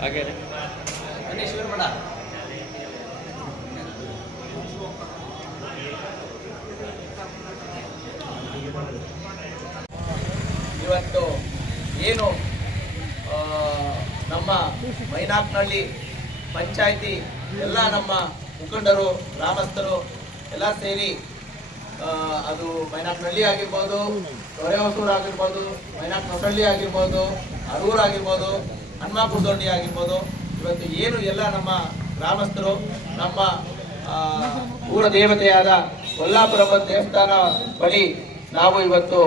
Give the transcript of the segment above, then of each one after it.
ಹಾಗೆ ಇವತ್ತು ಏನು ನಮ್ಮ ಮೈನಾಕ್ನಹಳ್ಳಿ ಪಂಚಾಯಿತಿ ಎಲ್ಲ ನಮ್ಮ ಮುಖಂಡರು ಗ್ರಾಮಸ್ಥರು ಎಲ್ಲ ಸೇರಿ ಅದು ಮೈನಾಕ್ನಹಳ್ಳಿ ಆಗಿರ್ಬೋದು, ದೊರೆಹೊಸೂರು ಆಗಿರ್ಬೋದು, ಮೈನಾಕ್ನಹಳ್ಳಿ ಆಗಿರ್ಬೋದು, ಅರೂರು ಆಗಿರ್ಬೋದು, ಹನುಮಾಪುರ ದೊಡ್ಡಿ ಆಗಿರ್ಬೋದು, ಇವತ್ತು ಏನು ಎಲ್ಲ ನಮ್ಮ ಗ್ರಾಮಸ್ಥರು ನಮ್ಮ ಊರ ದೇವತೆಯಾದ ಕೊಲ್ಲಾಪುರ ದೇವಸ್ಥಾನ ಬಳಿ ನಾವು ಇವತ್ತು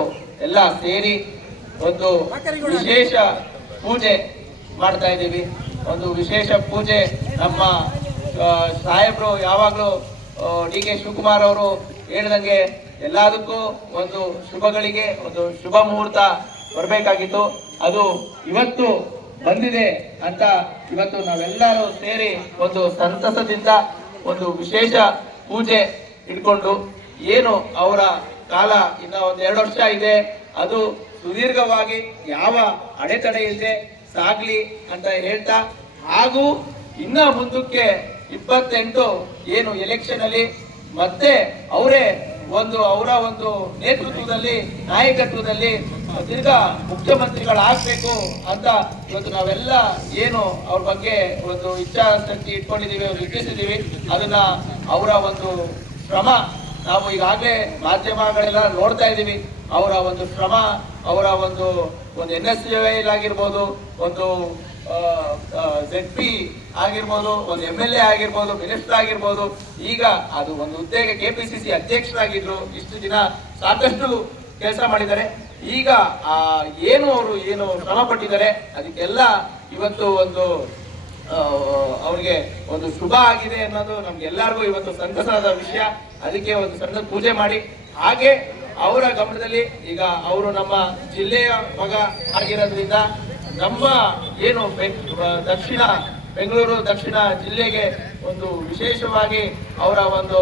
ಎಲ್ಲ ಸೇರಿ ಒಂದು ವಿಶೇಷ ಪೂಜೆ ಮಾಡ್ತಾ ಇದ್ದೀವಿ. ಒಂದು ವಿಶೇಷ ಪೂಜೆ ನಮ್ಮ ಸಾಹೇಬರು ಯಾವಾಗಲೂ ಡಿ ಕೆ ಶಿವಕುಮಾರ್ ಅವರು ಹೇಳಿದಂಗೆ ಎಲ್ಲದಕ್ಕೂ ಒಂದು ಶುಭಗಳಿಗೆ ಒಂದು ಶುಭ ಮುಹೂರ್ತ ಬರಬೇಕಾಗಿತ್ತು. ಅದು ಇವತ್ತು ಬಂದಿದೆ ಅಂತ ಇವತ್ತು ನಾವೆಲ್ಲರೂ ಸೇರಿ ಒಂದು ಸಂತಸದಿಂದ ಒಂದು ವಿಶೇಷ ಪೂಜೆ ಇಟ್ಕೊಂಡು ಏನು ಅವರ ಕಾಲ ಇನ್ನ ಒಂದು 2 ವರ್ಷ ಇದೆ, ಅದು ಸುದೀರ್ಘವಾಗಿ ಯಾವ ಅಡೆತಡೆ ಇಲ್ಲದೆ ಸಾಗ್ಲಿ ಅಂತ ಹೇಳ್ತಾ, ಹಾಗೂ ಇನ್ನ ಮುಂದಕ್ಕೆ 28 ಏನು ಎಲೆಕ್ಷನ್ ಅಲ್ಲಿ ಮತ್ತೆ ಅವರೇ ಅವರ ಒಂದು ನೇತೃತ್ವದಲ್ಲಿ ನಾಯಕತ್ವದಲ್ಲಿ ತಿರ್ಗಾ ಮುಖ್ಯಮಂತ್ರಿಗಳಾಗಬೇಕು ಅಂತ ಇವತ್ತು ನಾವೆಲ್ಲ ಏನು ಅವ್ರ ಬಗ್ಗೆ ಒಂದು ಇಚ್ಛಾಶಕ್ತಿ ಇಟ್ಕೊಂಡಿದ್ದೀವಿ, ಇಟ್ಟಿಸಿದ್ದೀವಿ. ಅದನ್ನ ಅವರ ಒಂದು ಶ್ರಮ ನಾವು ಈಗಾಗಲೇ ಮಾಧ್ಯಮಗಳೆಲ್ಲ ನೋಡ್ತಾ ಇದ್ದೀವಿ. ಅವರ ಒಂದು ಶ್ರಮ, ಅವರ ಒಂದು NSJ ಆಗಿರ್ಬೋದು, ಒಂದು ZP ಆಗಿರ್ಬೋದು, ಒಂದು MLA ಆಗಿರ್ಬೋದು, ಮಿನಿಸ್ಟರ್ ಆಗಿರ್ಬೋದು, ಈಗ ಅದು ಒಂದು ಹುದ್ದೆಗೆ KPCC ಅಧ್ಯಕ್ಷರಾಗಿದ್ರು. ಇಷ್ಟು ದಿನ ಸಾಕಷ್ಟು ಕೆಲಸ ಮಾಡಿದ್ದಾರೆ. ಈಗ ಏನು ಶ್ರಮ ಪಟ್ಟಿದ್ದಾರೆ ಅದಕ್ಕೆಲ್ಲ ಇವತ್ತು ಒಂದು ಅವ್ರಿಗೆ ಒಂದು ಶುಭ ಆಗಿದೆ ಅನ್ನೋದು ನಮ್ಗೆಲ್ಲರಿಗೂ ಇವತ್ತು ಸಂತಸದ ವಿಷಯ. ಅದಕ್ಕೆ ಒಂದು ಸಣ್ಣ ಪೂಜೆ ಮಾಡಿ, ಹಾಗೆ ಅವರ ಗಮನದಲ್ಲಿ ಈಗ ಅವರು ನಮ್ಮ ಜಿಲ್ಲೆಯ ಮಗ ಆಗಿರೋದ್ರಿಂದ ನಮ್ಮ ಏನು ಬೆಂಗಳೂರು ದಕ್ಷಿಣ ಜಿಲ್ಲೆಗೆ ಒಂದು ವಿಶೇಷವಾಗಿ ಅವರ ಒಂದು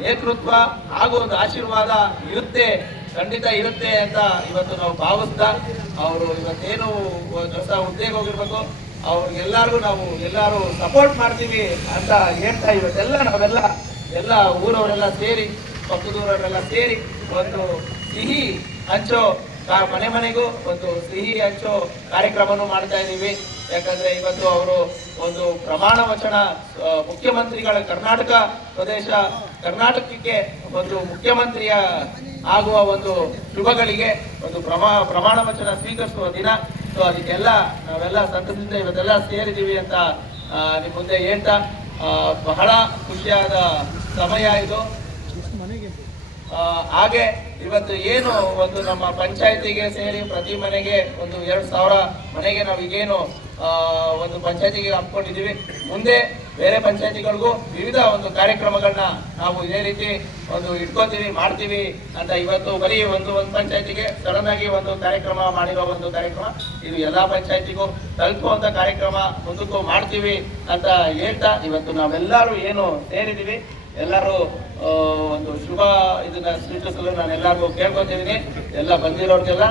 ನೇತೃತ್ವ ಹಾಗೂ ಒಂದು ಆಶೀರ್ವಾದ ಖಂಡಿತ ಇರುತ್ತೆ ಅಂತ ಇವತ್ತು ನಾವು ಭಾವಿಸ್ತಾ, ಅವರು ಇವತ್ತೇನು ಹೊಸ ಹುದ್ದೆಗೆ ಹೋಗಿರ್ಬೇಕು, ಅವ್ರಿಗೆಲ್ಲರಿಗೂ ನಾವು ಎಲ್ಲರೂ ಸಪೋರ್ಟ್ ಮಾಡ್ತೀವಿ ಅಂತ ಹೇಳ್ತಾ ಇವತ್ತೆಲ್ಲ ಎಲ್ಲ ಊರವರೆಲ್ಲ ಸೇರಿ, ಪಕ್ಕದೂರವರೆಲ್ಲ ಸೇರಿ ಒಂದು ಸಿಹಿ ಹಂಚೋ ಮನೆಗೂ ಒಂದು ಸಿಹಿ ಹಂಚೋ ಕಾರ್ಯಕ್ರಮವನ್ನು ಮಾಡ್ತಾ ಇದ್ದೀವಿ. ಯಾಕಂದ್ರೆ ಇವತ್ತು ಅವರು ಒಂದು ಪ್ರಮಾಣ ವಚನ ಮುಖ್ಯಮಂತ್ರಿಗಳ ಕರ್ನಾಟಕಕ್ಕೆ ಒಂದು ಮುಖ್ಯಮಂತ್ರಿಯ ಆಗುವ ಒಂದು ಶುಭಗಳಿಗೆ ಒಂದು ಪ್ರಮಾಣ ವಚನ ಸ್ವೀಕರಿಸುವ ದಿನ. ಸೊ ಅದಕ್ಕೆಲ್ಲ ನಾವೆಲ್ಲ ಸಂತಸದಿಂದ ಇವತ್ತೆಲ್ಲ ಸೇರಿದ್ದೀವಿ ಅಂತ ನಿಮ್ಮ ಮುಂದೆ ಹೇಳ್ತಾ, ಬಹಳ ಖುಷಿಯಾದ ಸಮಯ ಇದು. ಹಾಗೆ ಇವತ್ತು ಏನು ಒಂದು ನಮ್ಮ ಪಂಚಾಯತಿಗೆ ಸೇರಿ ಪ್ರತಿ ಮನೆಗೆ ಒಂದು 2,000 ಮನೆಗೆ ನಾವು ಈಗೇನು ಒಂದು ಪಂಚಾಯತಿಗೆ ಹಮ್ಮಿಕೊಂಡಿದ್ದೀವಿ. ಮುಂದೆ ಬೇರೆ ಪಂಚಾಯತಿಗಳಿಗೂ ವಿವಿಧ ಒಂದು ಕಾರ್ಯಕ್ರಮಗಳನ್ನ ನಾವು ಇದೇ ರೀತಿ ಒಂದು ಇಟ್ಕೋತೀವಿ, ಮಾಡ್ತೀವಿ ಅಂತ ಇವತ್ತು ಬರೀ ಒಂದು ಪಂಚಾಯತಿಗೆ ಸಡನ್ ಆಗಿ ಒಂದು ಕಾರ್ಯಕ್ರಮ ಮಾಡಿರೋ ಒಂದು ಕಾರ್ಯಕ್ರಮ ಇದು ಎಲ್ಲಾ ಪಂಚಾಯತಿಗೂ ತಲುಪುವಂತ ಕಾರ್ಯಕ್ರಮ ಮುಂದಕ್ಕೂ ಮಾಡ್ತೀವಿ ಅಂತ ಹೇಳ್ತಾ, ಇವತ್ತು ನಾವೆಲ್ಲರೂ ಏನು ಸೇರಿದ್ದೀವಿ ಎಲ್ಲರೂ ಒಂದು ಶುಭ ಇದನ್ನ ಸ್ವೀಕರಿಸಲು ನಾನು ಎಲ್ಲರಿಗೂ ಕೇಳ್ಕೊತಿದ್ದೀನಿ. ಎಲ್ಲ ಬಂದಿರೋರ್ಗೆಲ್ಲ